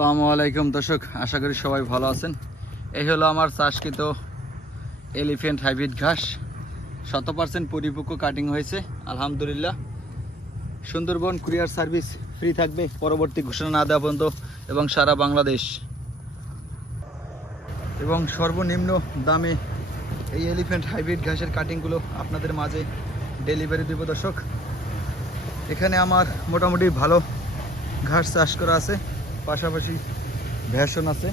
আসসালামু আলাইকুম দর্শক, আশা করি সবাই ভালো আছেন। এই হলো আমার চাষকৃত এলিফ্যান্ট হাইব্রিড ঘাস, 100% পরিপক্ক কাটিং হয়েছে আলহামদুলিল্লাহ। সুন্দরবন কুরিয়ার সার্ভিস ফ্রি থাকবে পরবর্তী ঘোষণা না দেওয়া পর্যন্ত এবং সারা বাংলাদেশ, এবং সর্বনিম্ন দামে এই এলিফ্যান্ট হাইব্রিড ঘাসের কাটিংগুলো আপনাদের মাঝে ডেলিভারি দেব দর্শক। এখানে আমার মোটামুটি ভালো ঘাস চাষ করা আছে, পাশাপাশি ভ্যাসন আছে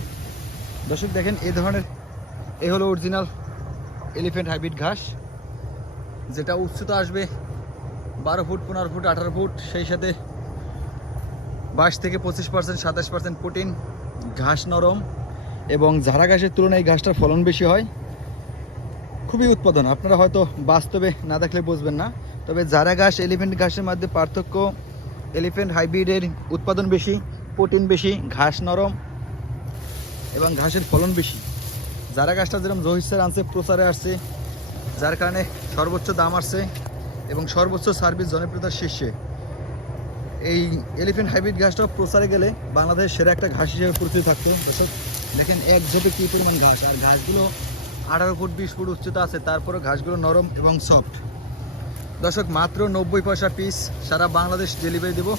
দর্শক। দেখেন এই হলো অরিজিনাল এলিফ্যান্ট হাইব্রিড ঘাস, যেটা উচ্চতা আসবে 12 ফুট, 15 ফুট, 18 ফুট, সেই সাথে 22 থেকে 25%, 27% প্রোটিন। ঘাস নরম এবং ঝাড়া ঘাসের তুলনায় এই ঘাসটার ফলন বেশি হয়, খুবই উৎপাদন। আপনারা হয়তো বাস্তবে না দেখলে বুঝবেন না, তবে ঝাড়া ঘাস এলিফ্যান্ট ঘাসের মধ্যে পার্থক্য, এলিফ্যান্ট হাইব্রিডের উৎপাদন বেশি, প্রোটিন বেশি, ঘাস নরম এবং ঘাসের ফলন বেশি। ঝাড়া ঘাসটা যেরকম জহির আনছে, প্রচারে আসছে, যার কারণে সর্বোচ্চ দাম আসছে এবং সর্বোচ্চ সার্ভিস জনপ্রিয়তার শীর্ষে। এই এলিফ্যান্ট হাইব্রিড ঘাসটা প্রচারে গেলে বাংলাদেশের সেরা একটা ঘাস হিসেবে পরিচিত থাকতো দর্শক। দেখেন এক ঝোপে কী পরিমাণ ঘাস, আর ঘাসগুলো 18 ফুট 20 ফুট উচ্চতা আছে, তারপরে ঘাসগুলো নরম এবং সফট দর্শক। মাত্র 90 পয়সা পিস, সারা বাংলাদেশ ডেলিভারি দেব,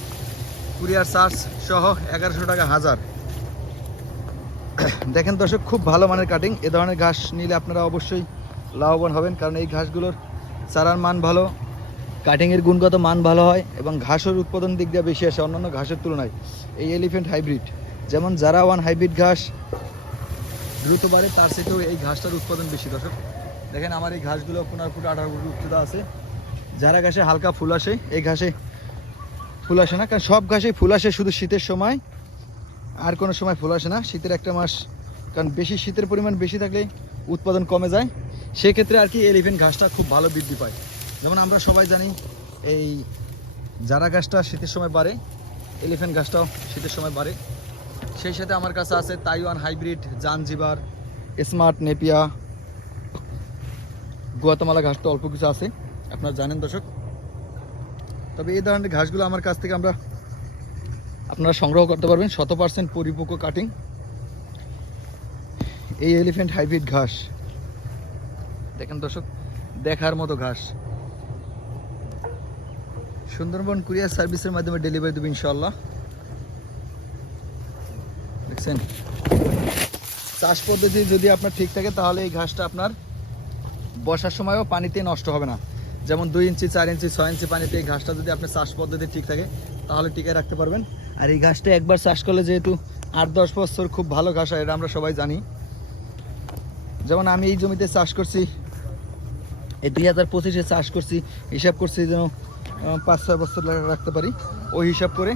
কুরিয়ার চার্জ সহ 1100 টাকা হাজার। দেখেন দর্শক, খুব ভালো মানের কাটিং। এ ধরনের ঘাস নিলে আপনারা অবশ্যই লাভবান হবেন, কারণ এই ঘাসগুলোর চারার মান ভালো, কাটিংয়ের গুণগত মান ভালো হয় এবং ঘাসের উৎপাদন দিক দিয়ে বেশি আসে অন্যান্য ঘাসের তুলনায়। এই এলিফ্যান্ট হাইব্রিড যেমন যারা ওয়ান হাইব্রিড ঘাস দ্রুত বাড়ে, তার থেকেও এই ঘাসটার উৎপাদন বেশি দর্শক। দেখেন আমার এই ঘাসগুলো 15 ফুট 18 ফুট উচ্চতা আছে। যারা ঘাসে হালকা ফুল আসে, এই ঘাসে ফুল আসে না, কারণ সব ঘাসেই ফুল আসে শুধু শীতের সময়, আর কোনো সময় ফুল আসে না। শীতের একটা মাস, কারণ বেশি শীতের পরিমাণ বেশি থাকলে উৎপাদন কমে যায়, সেক্ষেত্রে আর কি এলিফ্যান্ট ঘাসটা খুব ভালো বৃদ্ধি পায়। যেমন আমরা সবাই জানি এই যারা ঘাসটা শীতের সময় বাড়ে, এলিফ্যান্ট ঘাসটাও শীতের সময় বাড়ে। সেই সাথে আমার কাছে আছে Taiwan hybrid, Zanzibar, smart নেপিয়া, Guatemala ঘাস তো অল্প কিছু আছে, আপনারা জানেন দর্শক। তবে এই ধরনের ঘাসগুলো আমার কাছ থেকে আপনারা সংগ্রহ করতে পারবেন, 100% পরিপক্ক কাটিং এই এলিফ্যান্ট হাইব্রিড ঘাস। দেখেন দর্শক, দেখার মতো ঘাস। সুন্দরবন কুরিয়ার সার্ভিসের মাধ্যমে ডেলিভারি দেবে ইনশাল্লাহ। দেখছেন, চাষ পদ্ধতি যদি আপনার ঠিক থাকে, তাহলে এই ঘাসটা আপনার বর্ষার সময়ও পানিতে নষ্ট হবে না। যেমন 2 ইঞ্চি, 4 ইঞ্চি, 6 ইঞ্চি পানিতে এই ঘাসটা যদি আপনার চাষ পদ্ধতি ঠিক থাকে, তাহলে টিকে রাখতে পারবেন। আর এই ঘাসটা একবার চাষ করলে যেহেতু 8-10 বছর খুব ভালো ঘাস হয়, এটা আমরা সবাই জানি। যেমন আমি এই জমিতে চাষ করছি, এই 2025-এ চাষ করছি, হিসাব করছি যেন 5-6 বছর রাখতে পারি। ওই হিসাব করে